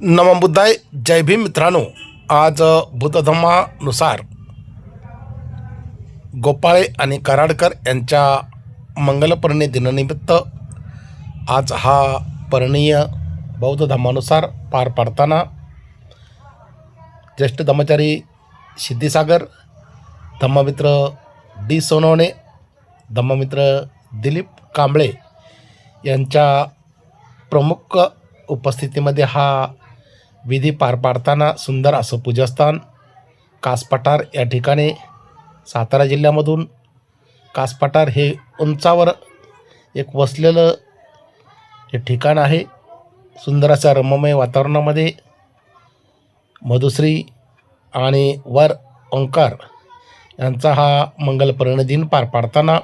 नमो बुद्धाय. जय भीम मित्रांनो. आज बुद्ध धम्मानुसार गोपाळे आणि कराडकर यांच्या मंगलपर्णी दिनानिमित्त आज हा पर्णीय बौद्ध धम्मानुसार पार पाडताना ज्येष्ठ धम्मचारी सिद्धीसागर, धम्ममित्र डी सोनवणे, धम्ममित्र दिलीप कांबळे यांच्या प्रमुख उपस्थितीमध्ये हा विधी पार पाडताना सुंदर असं पूजास्थान कासपठार या ठिकाणी सातारा जिल्ह्यामधून कासपठार हे उंचावर एक वसलेलं हे ठिकाण आहे. सुंदर अशा रमणीय वातावरणामध्ये मधुश्री आणि वर ओंकार यांचा हा मंगलपर्णी दिन पार पाडताना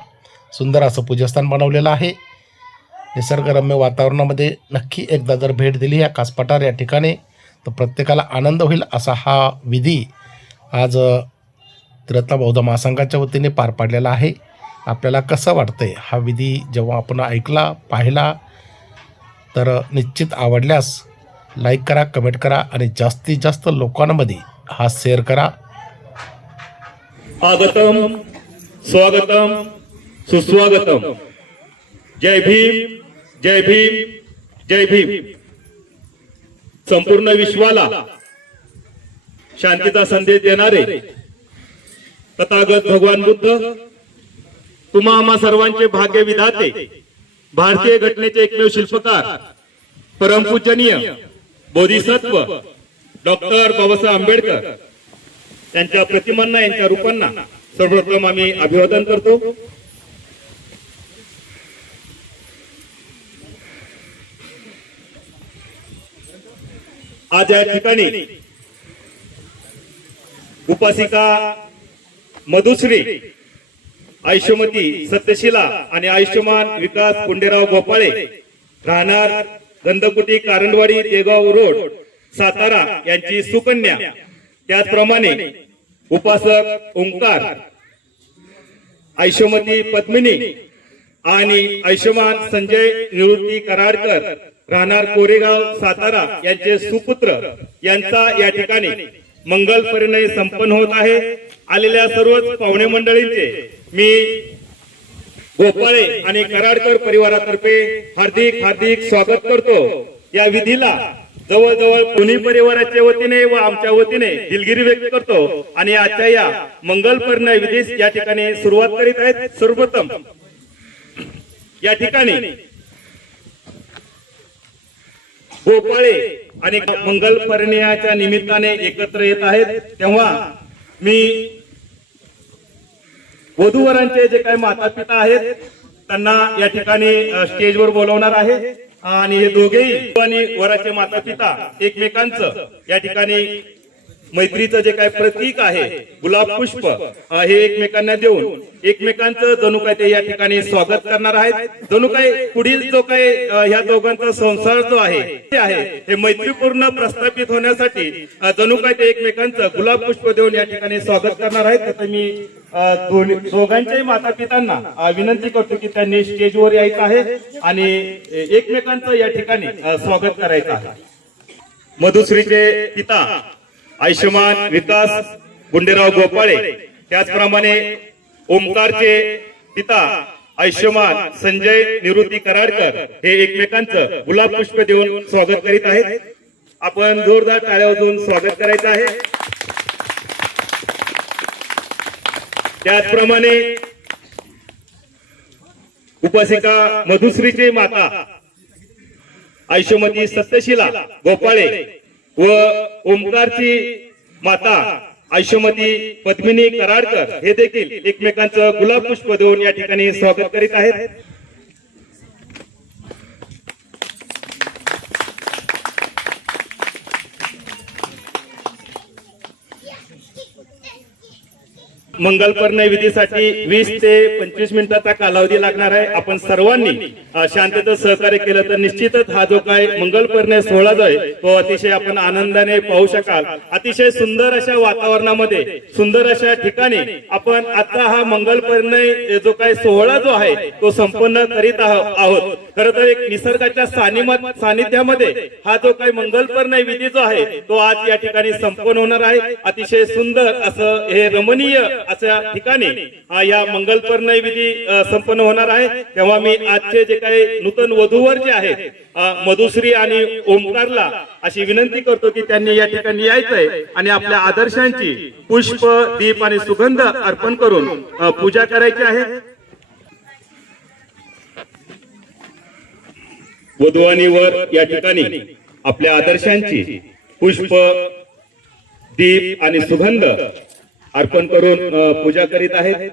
सुंदर असं पूजास्थान बनवलेलं आहे. निसर्गरम्य वातावरणामध्ये नक्की एकदा जर भेट दिली या कासपठार या ठिकाणी तर प्रत्येकाला आनंद होईल असा हा विधी आज त्रिरत्न बौद्ध महासंघाच्या वतीने पार पाडलेला आहे. आपल्याला कसं वाटतंय हा विधी जेव्हा आपण ऐकला पाहिला तर निश्चित आवडल्यास लाईक करा, कमेंट करा आणि जास्तीत जास्त लोकांमध्ये हा शेअर करा. आगतम स्वागतम सुस्वागतम. जय भीम, जय भीम, जय भीम. संपूर्ण विश्वाला शांतीचा संदेश देणारे तथागत भगवान बुद्ध, तुम्हा आम्हा सर्वांचे भाग्य विधाते, भारतीय घटनेचे एकमेव शिल्पकार, परमपूजनीय बोधिसत्व डॉक्टर बाबासाहेब आंबेडकर यांच्या प्रतिमांना, यांच्या रूपांना सर्वप्रथम आम्ही अभिवादन करतो. आज या ठिकाणी उपासिका मधुश्री, आयुष्यमती सत्यशिला आणि आयुष्यमान विकास पुंडेराव गोपाळे, राहणार गंधकुटी, कारंडवाडी, देगाव रोड, सातारा यांची सुकन्या, त्याचप्रमाणे उपासक ओंकार, आयुष्यमती पद्मिनी आणि आयुष्यमान संजय निवृत्ती कराडकर, राहणार कोरेगाव, सातारा यांचे सुपुत्र यांचा या ठिकाणी मंगल परिणय संपन्न होत आहे. आलेल्या सर्वच पाहुणे मंडळींचे मी गोपाळे आणि कराडकर परिवारातर्फे हार्दिक हार्दिक स्वागत करतो. या विधीला जवळजवळ दोन्ही परिवाराच्या वतीने व आमच्या वतीने दिलगिरी व्यक्त करतो आणि आजच्या या मंगल परिणय विधीस या ठिकाणी सुरुवात करीत आहेत. सर्वप्रथम या ठिकाणी गोपाळे आणि मंगल परिणयाच्या निमित्ताने एकत्र येत आहेत, तेव्हा मी वधूवरांचे जे काही माता पिता आहेत त्यांना या ठिकाणी स्टेजवर बोलवणार आहे आणि हे दोघेही आणि वराचे माता पिता एकमेकांचं या ठिकाणी मैत्रीचं जे काही प्रतीक आहे गुलाब पुष्प हे एकमेकांना देऊन एकमेकांचं जणू काय ते या ठिकाणी स्वागत करणार आहेत. जणू काय पुढील जो काही ह्या दोघांचा संसार जो आहे हे मैत्रीपूर्ण प्रस्थापित होण्यासाठी जणू काय ते एकमेकांचं गुलाब पुष्प देऊन या ठिकाणी स्वागत करणार आहेत. तर मी दोघांच्याही माता पितांना विनंती करतो की त्यांनी स्टेजवर यायचं आहे आणि एकमेकांचं या ठिकाणी स्वागत करायचं आहे. मधुश्रीचे पिता आयुष्यमान विकास पुंडेराव गोपाळे, त्याचप्रमाणे ओंकारचे पिता आयुष्यमान संजय निवृत्ती कराडकर हे एकमेकांचं गुलाब पुष्प देऊन स्वागत करीत आहेत. आपण जोरदार टाळ्या वाजवून स्वागत करायचं आहे. त्याचप्रमाणे उपासिका मधुश्रीचे माता आयुष्यमती सत्यशिला गोपाळे व ओंकारची माता आयुष्यमती पद्मिनी कराडकर हे देखील एकमेकांचं गुलाब पुष्प देऊन या ठिकाणी स्वागत करीत आहेत. मंगलपर्ण विधीसाठी 20 ते 25 मिनिटाचा कालावधी लागणार आहे. आपण सर्वांनी शांततेत सहकार्य केलं तर निश्चितच हा जो काय मंगलपर्ण सोहळा जो आहे तो अतिशय आपण आनंदाने पाहू शकाल. अतिशय सुंदर अशा वातावरणामध्ये, सुंदर अशा ठिकाणी आपण आता हा मंगलपर्ण जो काय सोहळा जो आहे तो संपन्न करीत आहोत. खरं तर एक निसर्गाच्या सानिध्यामध्ये हा जो काही मंगलपर्ण विधी जो आहे तो आज या ठिकाणी संपन्न होणार आहे. अतिशय सुंदर असं हे रमणीय अशा ठिकाणी या मंगलपर्ण विधी संपन्न होणार आहे. तेव्हा मी आजचे जे काही नूतन वधूवर जे आहेत मधुश्री आणि ओमकारला अशी विनंती करतो की त्यांनी या ठिकाणी यायचंय आणि आपल्या आदर्शांची पुष्प, दीप आणि सुगंध अर्पण करून पूजा करायची आहे. वधू आणि वर या ठिकाणी आपल्या आदर्शांची पुष्प, दीप आणि सुगंध अर्पण करून पूजा करीत आहेत.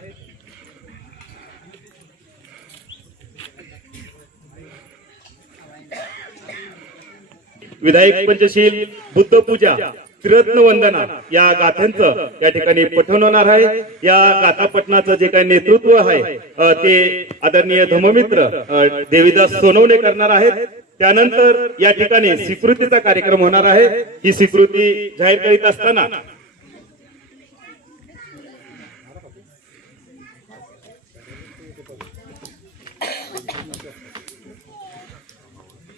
विधायक पंचशील, बुद्ध पूजा, त्रिरत्न वंदना या गाथांचं या ठिकाणी पठण होणार आहे. या गाथा पठणाचं जे काही नेतृत्व आहे ते आदरणीय धर्ममित्र देवीदास सोनवणे करणार आहेत. त्यानंतर या ठिकाणी स्वीकृतीचा कार्यक्रम होणार आहे. ही स्वीकृती जाहीर करीत असताना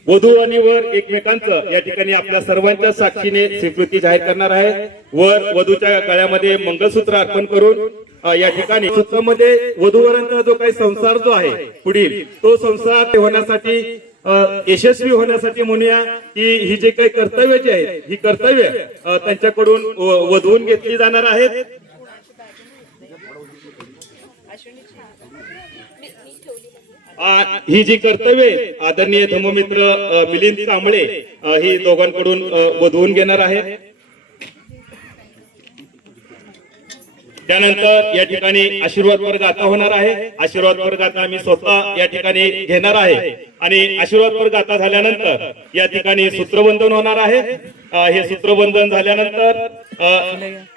वधू आणि वर एकमेकांचं या ठिकाणी आपल्या सर्वांच्या साक्षीने स्वीकृती जाहीर करणार आहे. वर वधूच्या गळ्यामध्ये मंगळसूत्र अर्पण करून या ठिकाणी सूत्रामध्ये वधूवरांचा जो काही संसार जो आहे पुढील तो संसार होण्यासाठी, यशस्वी होण्यासाठी म्हणूया की ही जे काही कर्तव्य जे आहेत ही कर्तव्य त्यांच्याकडून वधवून घेतली जाणार आहेत. ही जी कर्तव्ये आदरणीय धर्ममित्र मिलिंद कांबळे ही दोघांकडून वधवून घेणार आहेत. त्यानंतर या ठिकाणी आशीर्वादपर गाथा होणार आहे. आशीर्वादपर गाथा आम्ही स्वतः या ठिकाणी घेणार आहे आणि आशीर्वादपर गाथा झाल्यानंतर या ठिकाणी सूत्रबंधन होणार आहे. हे सूत्रबंधन झाल्यानंतर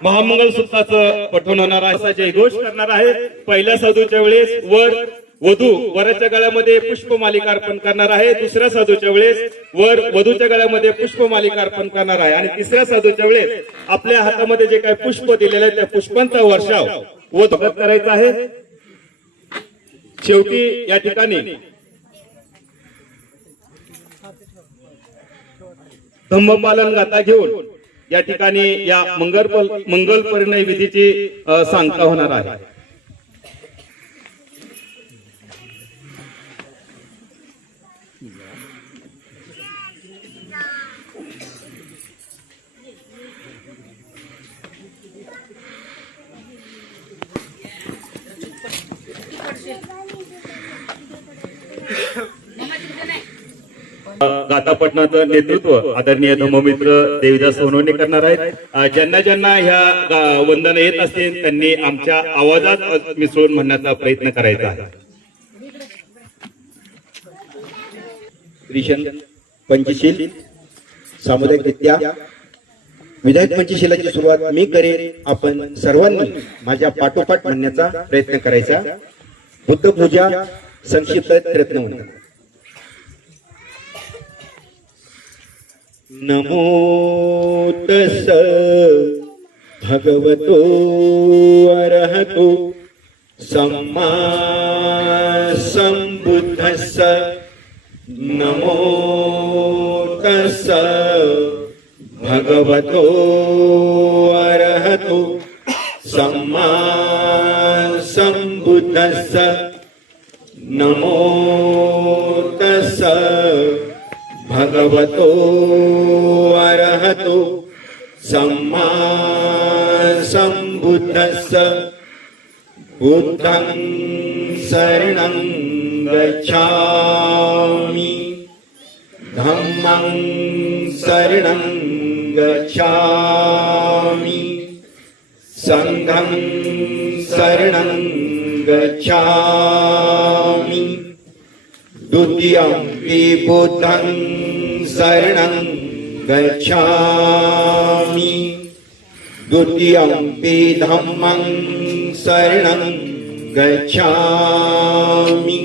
महामंगल सूत्राचं पठण होणार आहे. असा जयघोष करणार आहे. पहिल्या साधूच्या वेळेस वर वधू वराच्या गळ्यामध्ये पुष्पमालिका अर्पण करणार आहे. दुसऱ्या साधूच्या वेळेस वर वधूच्या गळ्यामध्ये पुष्पमालिका अर्पण करणार आहे आणि तिसऱ्या साधूच्या वेळेस आपल्या हातामध्ये जे काही पुष्प दिलेले आहे त्या पुष्पांचा वर्षाव व स्वागत करायचा आहे. शेवटी या ठिकाणी धम्मपालन गाथा घेऊन या ठिकाणी या मंगल परिणय विधीची सांगता होणार आहे. गाथा पठणाचं नेतृत्व आदरणीय धर्ममित्र देवीदास सोनवणे करणार आहेत. ज्यांना ज्यांना ह्या वंदन येत असतील त्यांनी आमच्या आवाजात मिसळून म्हणण्याचा प्रयत्न करायचा आहे. पंचशील सामुदायिक विद्या विधायक पंचशीलाची सुरुवात मी करेन. आपण सर्वांनी माझ्या पाठोपाठ म्हणण्याचा प्रयत्न करायचा. बुद्ध पूजा संक्षिप्त प्रयत्न म्हणतात. नमो तस् भगवतो अरहतो सम्मा संबुद्धस्स. नमो तस् भगवतो अरहतो सम्मा संबुद्धस्स. नमो तस् भगवतो अरहतो सम्मा संबुद्धस्स. बुद्धं शरणं गच्छामि, धम्मं शरणं गच्छामि, संघं शरणं गच्छामि. द्वितीयंपि बुद्धं शरणं गच्छामि, द्वितीयंपि धम्मं शरणं गच्छामि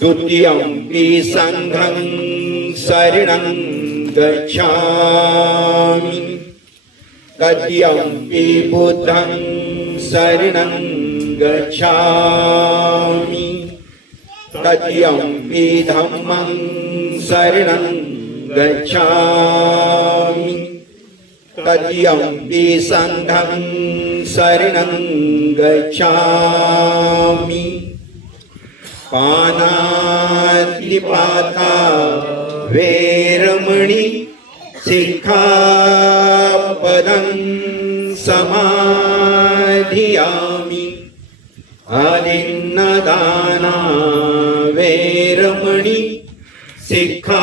द्वितीयंपि संघं शरणं गच्छामि तृतीयंपि बुद्धं शरणं गच्छामि तृतीयंपि धम्मं शरणं गच्छामि तृतीयंपि संघं शरणं गच्छामि पानातिपाता वेरमणि सिक्खापदं समाधियामि आदिन्नदाना वेरमणि सिक्खापदं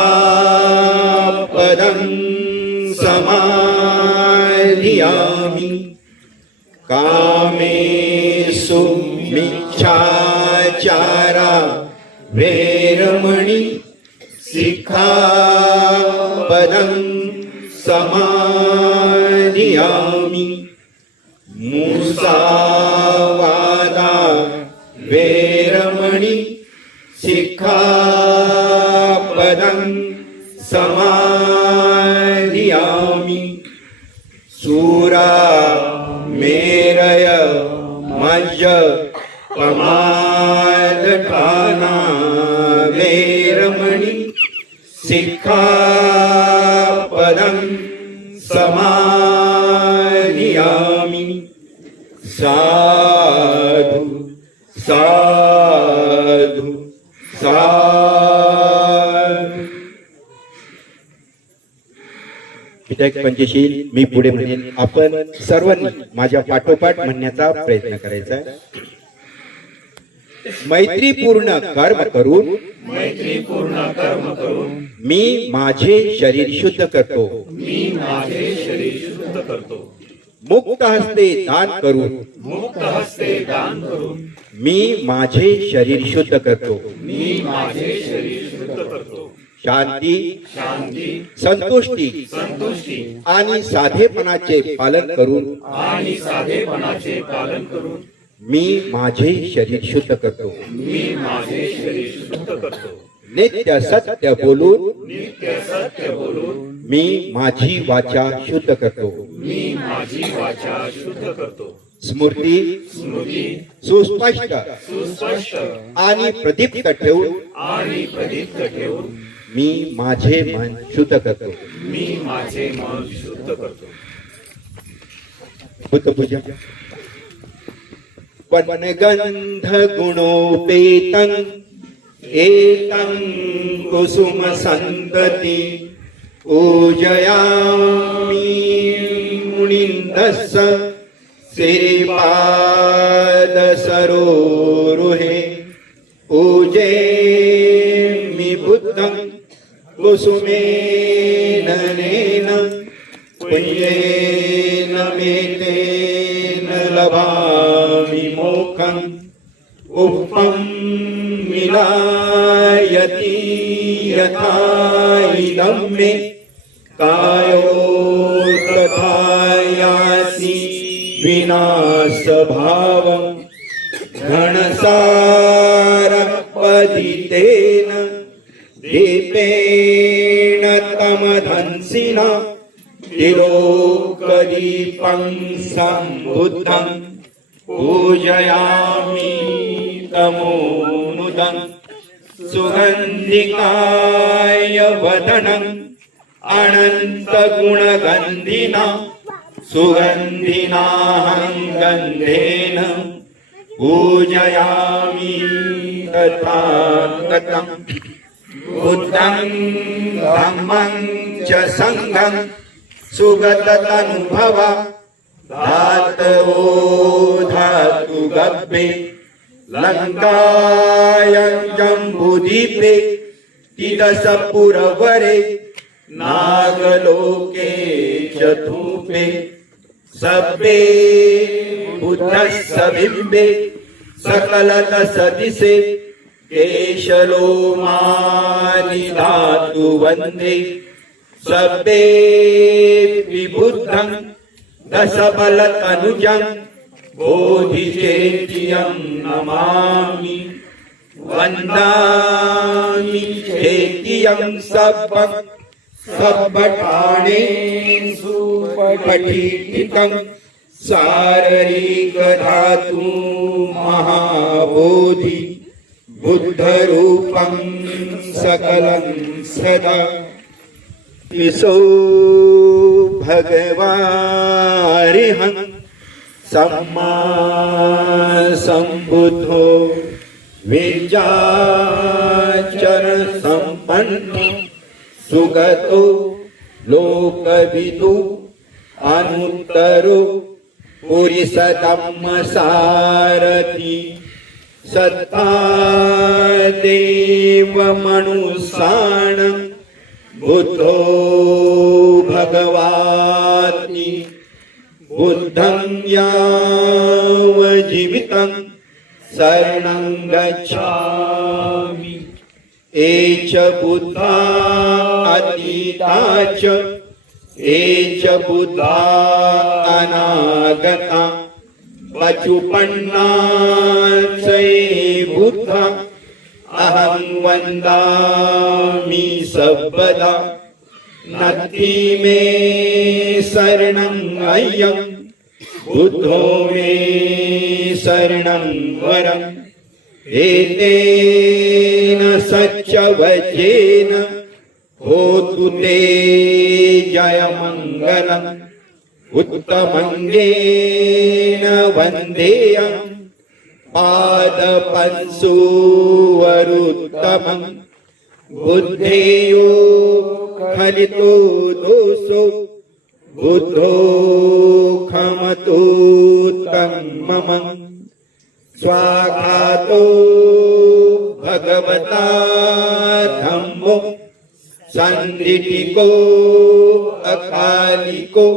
समाधियामि कामेषु मिच्छाचारा वेरमणि सिक्खापदं समाधियामि मुसावादा वेरमणि सिक्खापदं समाधियामि सूरा मेरय मज्ज पमादठाना वेरमणि सिक्खापदं समाधियामि साधु साधु साधु. विधायक पंचशील मी पुढे म्हणेन, आपण सर्वांनी माझ्या पाठोपाठ म्हणण्याचा प्रयत्न करायचा आहे. मैत्रीपूर्ण कर्म करून मी माझे शरीर शुद्ध करतो. मुक्त हस्ते दान करून मी माझे शरीर शुद्ध करतो. शांती संतुष्टी आणि साधेपणाचे पालन करून मी माझे शरीर शुद्ध करतो. नित्य सत्य बोलून मी माझी वाचा शुद्ध करतो. स्मृती सुस्पष्ट आणि प्रदीप्त ठेवून मी माझे मन शुद्ध करतो. बुद्धपूजा. वनगंध गुणोपेतं एतं कुसुम संतति पूजयामि मुनिन्दस्य श्रीपाद सरोरुहे पूजेमि बुद्धं कुसुमेन नेन पुण्येन मेतेन लभामि मोक्षम् उपं मिलायति यथा इदं मे कायो तथा यासि विनाशभावम् घनसारपदितेन दीपेन तमधंसिना तिलोकदीपं सम्बुद्धं पूजयामि तमोनुदं सुगन्धिकाय वदनम् अनन्तगुणगन्धिना सुगन्धिनाहं गन्धेन पूजयामि तथागतं बुद्धं धम्मं च संघं सुगततनुभव धातवो धातु गब्बे लंकायं जम्बुदीपे तिदसपुरवरे नागलोके चतुपे सब्बे बुद्धस्य बिम्बे सकलदशदिशे केशलोमानि धातु वन्दे सब्बे विबुद्धं दशबलतनुजं बोधिचेत्यं नमामि वन्दामि चेत्यं सब्बठाणेषु पठितं साररिकधातु महाबोधि बुद्धरूपं सकलं सदा विसो भगवारिहं सम्मा सम्बुद्धो विद्याचर सम्पन्नो सुगतो लोकविदु अनुत्तरो पुरुषधम्म सारथि सत्ता देव मनुष्याण बुद्धो भगवाति बुद्धं यावज्जीवितं शरणं गच्छामि एच बुद्धा अतीता च एच बुद्धा अनागता पचुपन्ना च ये बुद्धा अहं वन्दामि सर्वदा नत्थि मे शरणं अयं बुद्धो मे शरणं वरम् एतेन सच्चवचेन होतु ते जयमङ्गलम् उत्तमङ्गेन वन्देयं पादपंसुवरुत्तमम् बुद्धेयो खलितो दोषो बुद्धो खमतु तन्मम स्वाघातो भगवता धम्मो सन्दिटिको अकालिको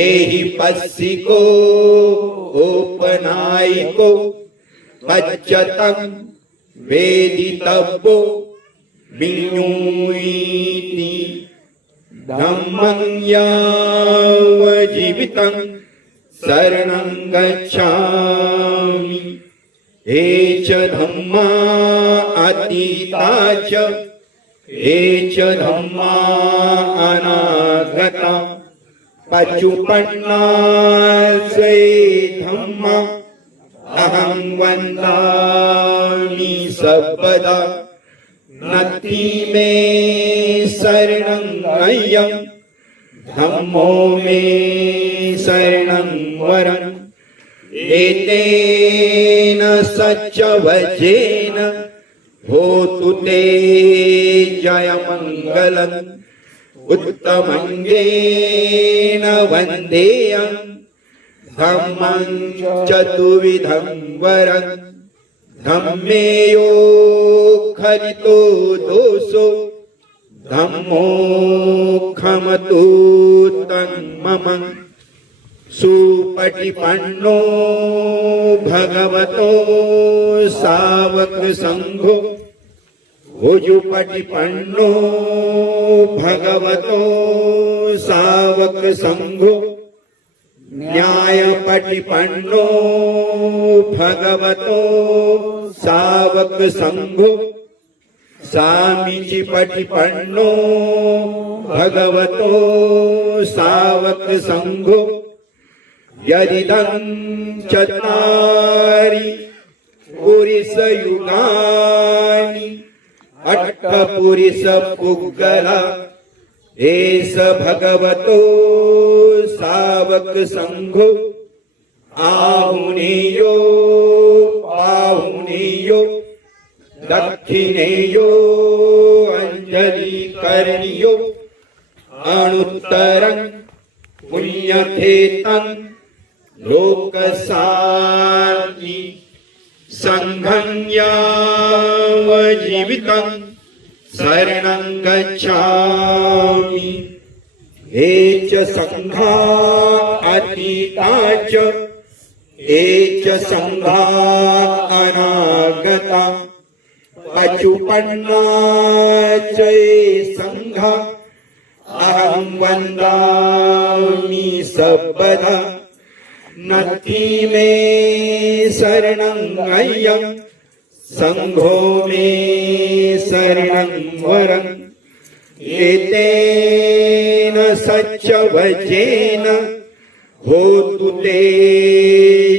एहि पस्सिको ओपनायिको पच्यतं वेदितव्यो विनुइति धम्मं यावज्जीवितं शरणं गच्छामि एच धम्मा अतीता च एच धम्मा अनागता पचुपन्ना च ये धम्मा अहं वन्दामि सर्वदा नत्थि मे शरणं अयं धम्मो मे शरणं वरम् एतेन सच्चवचेन होतु ते जयमङ्गलम् उत्तमङ्गेन वन्देयं धम्मं चतुर्विधं वरम् धम्मेयो खलितो दोषो धम्मो खमतु तन्मम सुपटिपन्नो भगवतो सावक संघो भुजुपटिपन्नो भगवतो सावक संघो न्यायपटिपन्नो भगवतो सावक संघो सामीचिपटिपन्नो भगवतो सावक संघो यदिदं चत्वारि पुरुषयुगानि अट्ठपुरुषपुग्गला एष भगवतो सावक संघो आहुनेयो पाहुनेयो दक्षिणेयो अंजलि करणियो अनुत्तरं पुण्यखेतं लोकसाति संघं यावज्जीवितं शरणं गच्छामि ये च संघा अतीता च ये च संघा अनागता पचुपन्ना च ये संघा अहं वन्दामि सर्वदा नत्थि मे शरणं अय्यं संघो मे शरणं वरम् एतेन सच्चवचेन होतु ते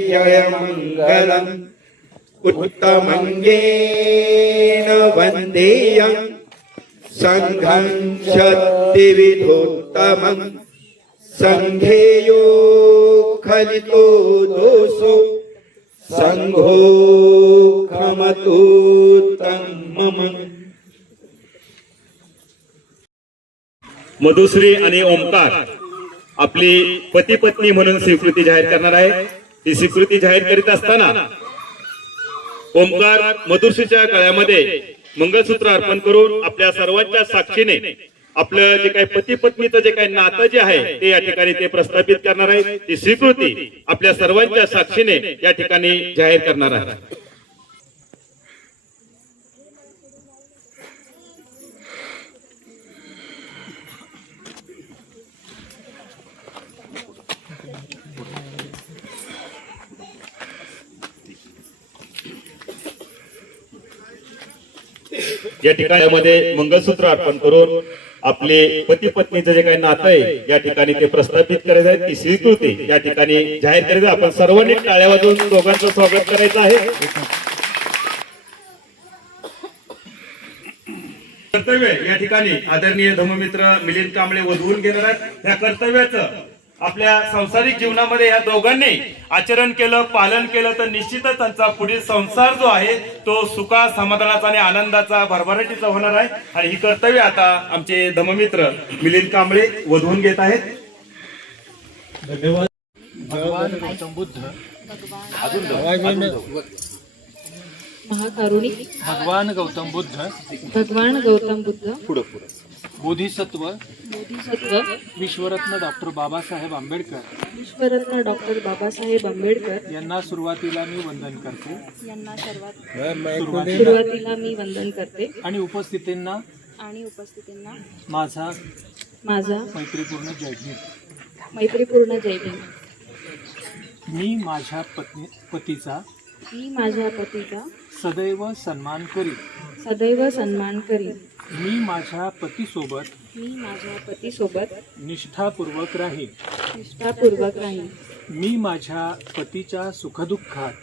जयमङ्गलम् उत्तमङ्गेन वन्देयं संघं शक्तिविधोत्तमम् संघेयो खलितो दोषो संघो खमतोत्तमम्. मधुश्री आणि ओमकार आपली पती पत्नी म्हणून स्वीकृती जाहीर करणार आहे. ही स्वीकृती जाहीर करीत असताना ओमकार मधुश्रीच्या गळ्यामध्ये मंगळसूत्र अर्पण करून आपल्या सर्वांच्या साक्षीने आपलं जे काही पती पत्नीचं जे काही नातं जे आहे ते या ठिकाणी ते प्रस्थापित करणार आहे. ती स्वीकृती आपल्या सर्वांच्या साक्षीने या ठिकाणी जाहीर करणार आहे. या ठिकाणी मंगळसूत्र अर्पण करून आपले पती पत्नीचं जे काही नातं आहे या ठिकाणी ते प्रस्थापित करायचं आहे. ती स्वीकृती या ठिकाणी जाहीर करायचं. आपण सर्वांनी टाळ्या वाजवून दोघांचं स्वागत करायचं आहे. कर्तव्य या ठिकाणी आदरणीय धर्ममित्र मिलिंद कांबळे वधवून घेणार आहेत. या कर्तव्याचं आपल्या सांसारिक जीवनामध्ये या दोघांनी आचरण केलं, पालन केलं तर निश्चितच त्यांचा पुढील संसार जो आहे तो सुखा समाधानाचा आणि आनंदाचा भरभराटीचा होणार आहे. आणि ही कर्तव्य आता आमचे धर्ममित्र मिलिंद कांबळे वधवून घेत आहेत. धन्यवाद. भगवान गौतम बुद्ध महाकारुणिक भगवान गौतम बुद्ध भगवान गौतम बुद्ध बोधिसत्व बोधिसत्व विश्वरत्न डॉक्टर बाबासाहेब आंबेडकर विश्वरत्न डॉक्टर बाबासाहेब आंबेडकर यांना सुरुवातीला मी वंदन करते यांना सुरुवातीला मी वंदन करते आणि उपस्थितींना माझा माझा मैत्रीपूर्ण जय भीम. मैत्रीपूर्ण जय भीम. मी माझ्या पतीचा सदैव सन्मान करीन. सदैव सन्मान करीन. मी माझ्या पतीसोबत निष्ठापूर्वक राहीन. मी माझ्या पतीच्या सुखदुःखात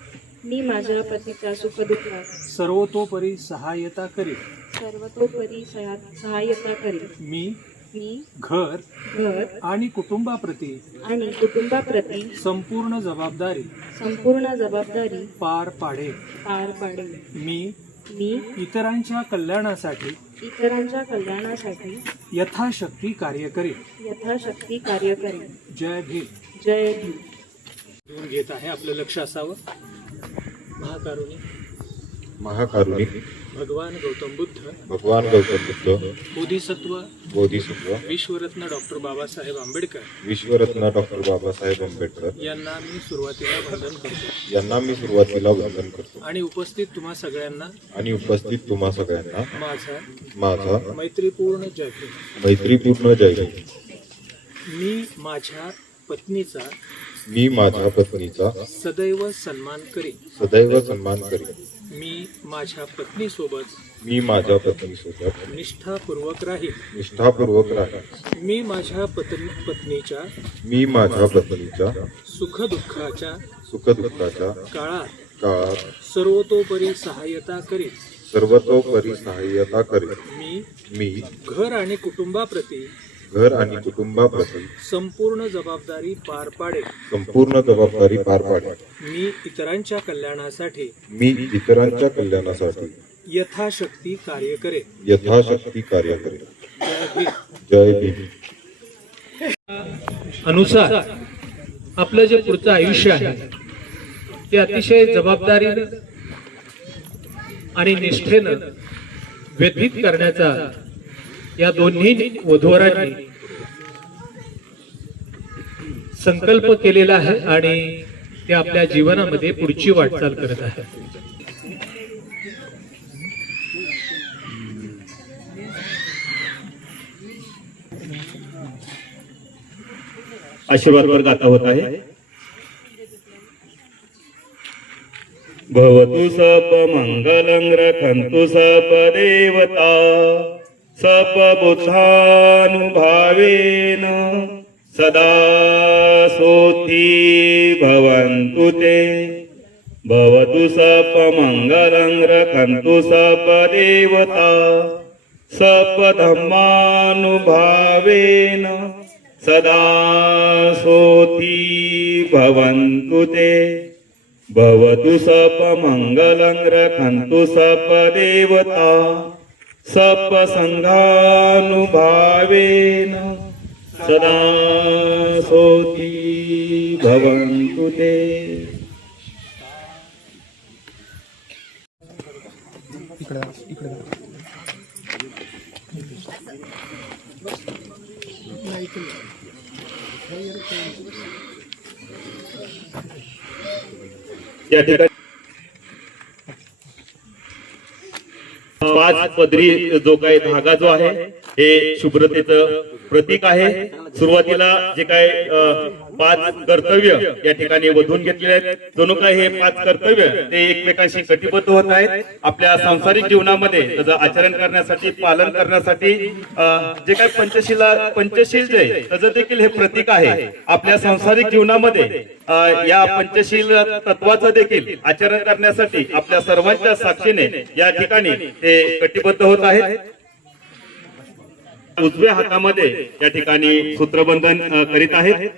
सर्वतोपरी सहाय्यता करीन. मी घर आणि कुटुंबाप्रती संपूर्ण जबाबदारी पार पाडेन. मी इतरांच्या कल्याणासाठी यथाशक्ती कार्य करेन. जय भीम. जय भीम. घेऊन घेत आहे. आपलं लक्ष असावं. महाकारुणिक भगवान गौतम बुद्ध बोधिसत्व विश्वरत्न डॉक्टर बाबासाहेब आंबेडकर यांना मी सुरुवातीला वंदन करतो आणि उपस्थित तुम्हा सगळ्यांना माझा मैत्रीपूर्ण जय भीम. मी माझ्या पत्नीचा सदैव सन्मान करीन. मी माझ्या पत्नीसोबत निष्ठापूर्वक राहीन. मी माझ्या पत्नीच्या सुखदुःखाच्या काळात सर्वतोपरी सहाय्यता करीन. मी घर आणि कुटुंबाप्रती संपूर्ण जबाबदारी पार पाडेन. मी इतरांच्या कल्याणासाठी यथाशक्ती कार्य करेन. जय भीम. अनुसार आपलं जे पुढचं आयुष्य आहे ते अतिशय जबाबदारीनं आणि निष्ठेनं व्यतीत करण्याचा या दोन्ही वधूवरांनी संकल्प केलेला आहे आणि ते आपल्या जीवनामध्ये पुढची वाटचाल करत आहे. आशीर्वाद वर्ग आता होत आहे. भवतु सप मंगलं रखन्तु सप देवता सप बुद्धानुभावेन सदा सोथी भवन्तु ते भवतु सप मंगलं रखन्तु सप देवता सप धम्मानुभावेन सदा सोथी भवन्तु ते भवतु सप मंगलं रखन्तु सप देवता सप संघानुभावेन सदा सोथी भवन्तु ते। या ठिकाणी 5 पदरी जो काही धागा जो आहे हे शुभ्रतेचं प्रतीक आहे। सुरुवातीला जे काय 5 कर्तव्य या ठिकाणी वधून घेतलेले आहेत, जणू काय हे 5 कर्तव्य ते एकमेकांशी कटिबद्ध होत आहेत। आपल्या सांसारिक जीवनामध्ये त्याचं आचरण करण्यासाठी, पालन करण्यासाठी जे काय पंचशील जे त्याचं देखील हे प्रतीक आहे। आपल्या सांसारिक जीवनामध्ये या पंचशील तत्वाचं देखील आचरण करण्यासाठी आपल्या सर्वांच्या साक्षीने या ठिकाणी ते कटिबद्ध होत आहेत। उजव्या हातामध्ये या ठिकाणी सूत्रबंधन करीत आहेत।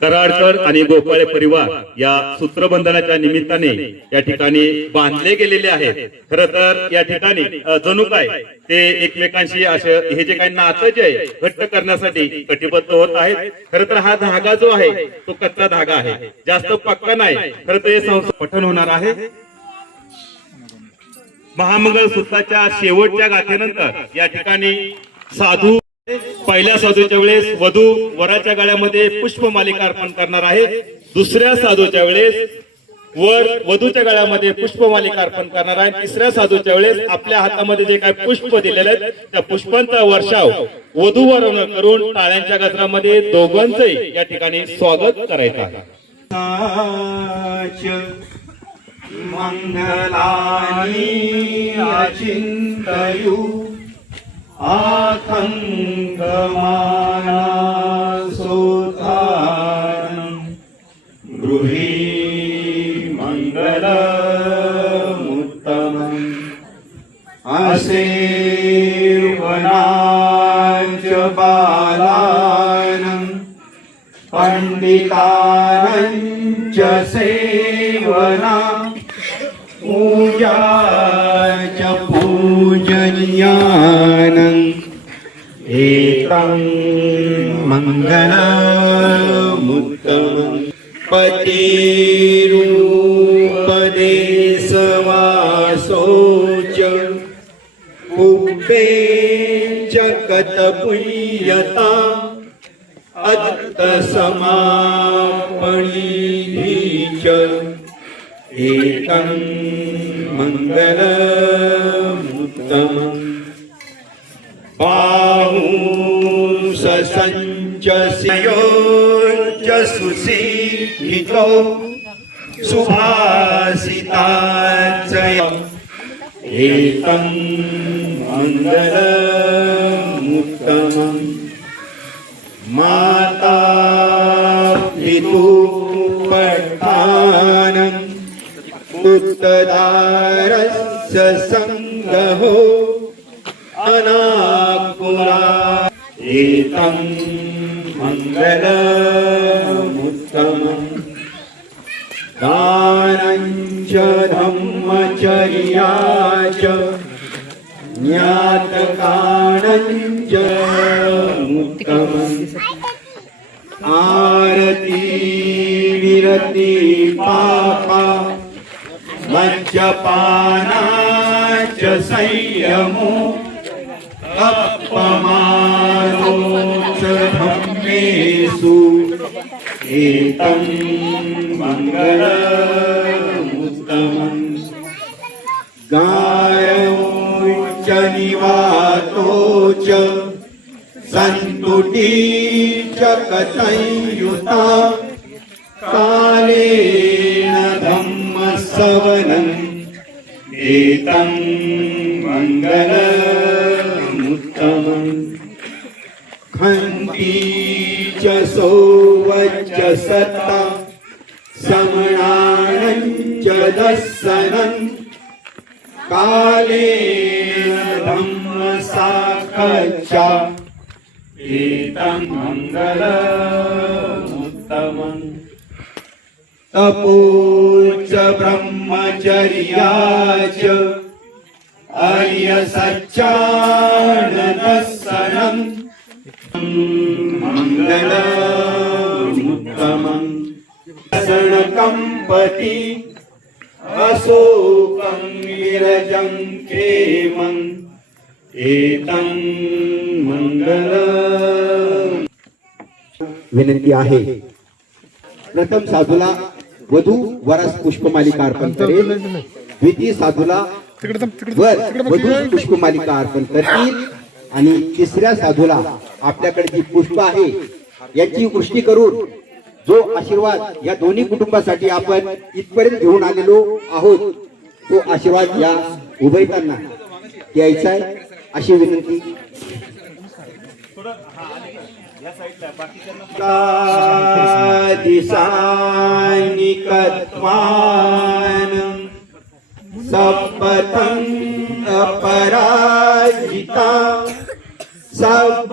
कराडकर आणि गोपाळे परिवार या सूत्रबंधनाच्या निमित्ताने या ठिकाणी बांधले गेलेले आहेत। खरं तर या ठिकाणी जणू काय ते एकमेकांशी असं हे जे काही नातं जे आहे घट्ट करण्यासाठी कटिबद्ध होत आहेत। खरं तर हा धागा जो आहे तो कच्चा धागा आहे, जास्त पक्का नाही। खरं तर हे पठण होणार आहे। महामंगल सूत्राच्या शेवटच्या गाथेनंतर या ठिकाणी साधू पहिल्या साधूच्या वेळेस वधू वराच्या गळ्यामध्ये पुष्पमालिका अर्पण करणार आहे। दुसऱ्या साधूच्या वेळेस वर वधूच्या गळ्यामध्ये पुष्पमालिका अर्पण करणार आहे। तिसऱ्या साधूच्या वेळेस आपल्या हातामध्ये जे काही पुष्प दिलेले आहेत त्या पुष्पांचा वर्षाव वधूवर करून टाळ्यांच्या गजरामध्ये दोघांचंही या ठिकाणी स्वागत करायचं आहे। मंगलानी अचिंतयू आखंगमाना सोतानं गृही मंगलमुत्तमम् असेवनाच बालानं पंडितानं च सेवना पूजा च पूजनीयानं एकं मंगलमुत्तमं पतिरूपदेशवासो च कुब्बे च कतपुण्यता अत्तसमापणिः च एकं मंगलमुत्तमम् बाहुंससञ्चस्योच्च सुसीहितो सुभासिताचय एकं मंगलमुत्तमम् माता पितु पठानं उत्तदारस्य संगहो अनाकुला एकं मंगलमुत्तमम् दानं च धम्मचर्या च ज्ञातकानं च उत्तमम् आरती विरति पापा मज्जपाना च संयमो अपमानो च धम्मे एतं मङ्गलमुत्तमम् गायोश्च निवातोच सन्तुटी च कथंयुता कालेन धम्मसवनम् एतं मङ्गलमुत्तमम् खन्ती च सौवच्च सत्ता समणानं च दस्सनं कालेन धम्मसाखच्च एतं मङ्गलमुत्तमम् तपोच ब्रह्मचर्याच आर्यसच्चाननस्सनम् मङ्गलमुत्तमम् सणकम्पति अशोकं विरजं क्षेमम् एतं मङ्गलम् विनंती आहे प्रथम साधूला वधू वरास पुष्पमालिका अर्पण करेल द्वितीय साधूला वर वधू पुष्पमालिका अर्पण करतील आणि तिसऱ्या साधूला आपल्याकडे जी पुष्प आहे याची वृष्टी करून जो आशीर्वाद या दोन्ही कुटुंबासाठी आपण इथपर्यंत घेऊन आलेलो आहोत तो आशीर्वाद या उभयतांना द्यायचा आहे अशी विनंती दिसानिकत्वान सपतं अपराजिता सपत्नसोऽधि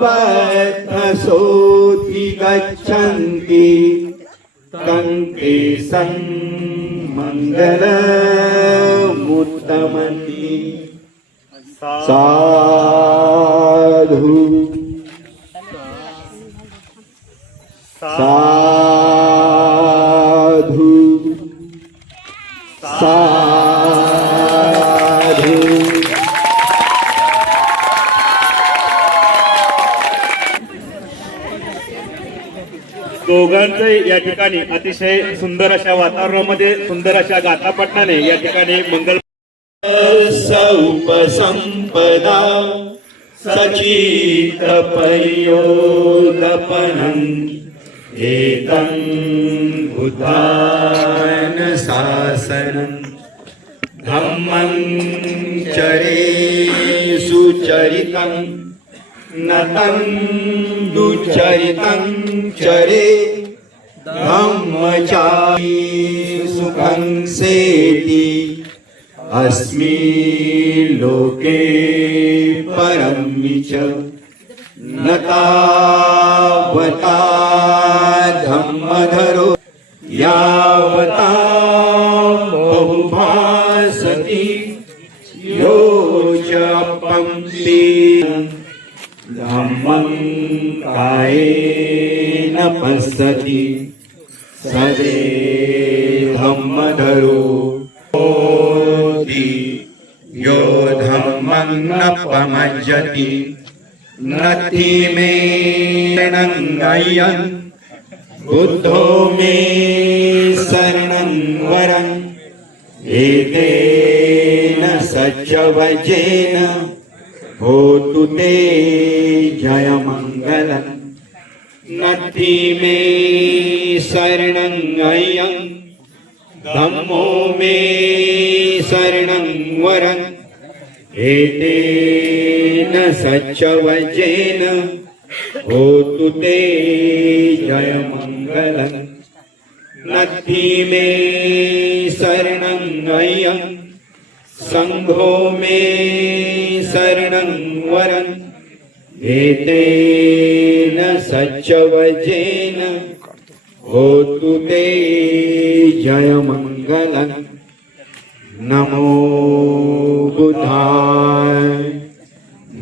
गच्छन्ति तं ते सन्मङ्गलमुत्तमन्ति साधु साधु साधु दोघांचे या ठिकाणी अतिशय सुंदर अशा वातावरणामध्ये सुंदर अशा गाथापटणाने या ठिकाणी मंगल सौपसंपदा सचित पर्योदपनम् एतं बुधान शासनम् धम्मं चरे सुचरितं नतं दुचरितं चरे धम्मचारी सुखं सेति अस्मि लोके परमि च न तावता धम्मधरो यावता बहुभासति यो च पंक्ति धम्मं कायेन पश्यति सदे धम्मधरो यो धम्मं न पमज्जति नथि मे शरणं बुद्धो मे शरणं वरम् एतेन सच्चवचेन होतु ते जयमङ्गलम् नथि मे शरणं धम्मो मे शरणं वरम् एतेन सच्चवचेन होतु ते जयमङ्गलम् नथि मे शरणं सङ्घो मे शरणं वरम् एतेन सच्चवचेन होतु ते जयमङ्गलम् नमो बुद्धाय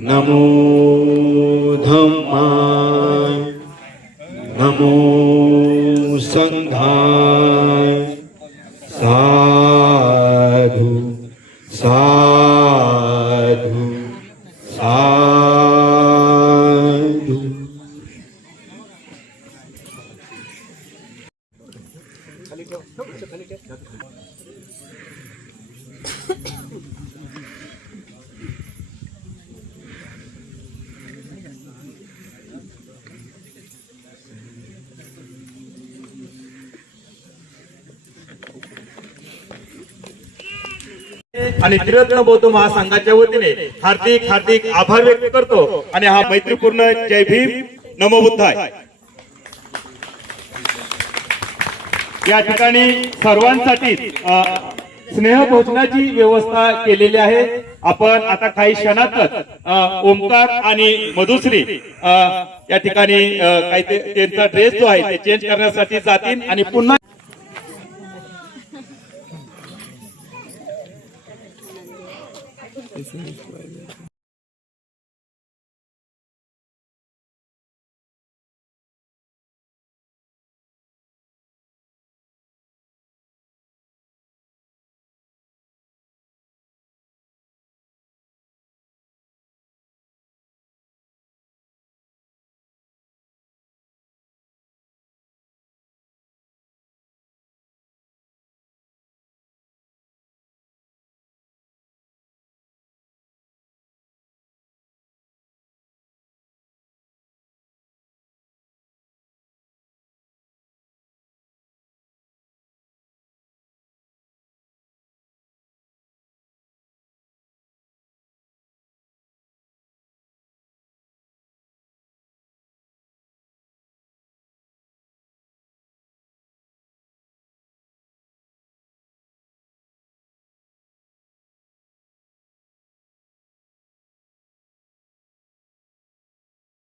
नमो धम्माय नमो संघाय साधु साधु साधु आणि त्रिरत्न बौद्ध महासंघाच्या वतीने हार्दिक हार्दिक आभार व्यक्त करतो आणि हा मैत्रीपूर्ण जय भीम नमो बुद्धाय. या ठिकाणी सर्वांसाठी स्नेह भोजनाची व्यवस्था केलेली आहे. आपण आता काही क्षणातच ओमकार आणि मधुश्री या ठिकाणी काही त्यांचा ड्रेस जो आहे ते चेंज करण्यासाठी जातील आणि पुन्हा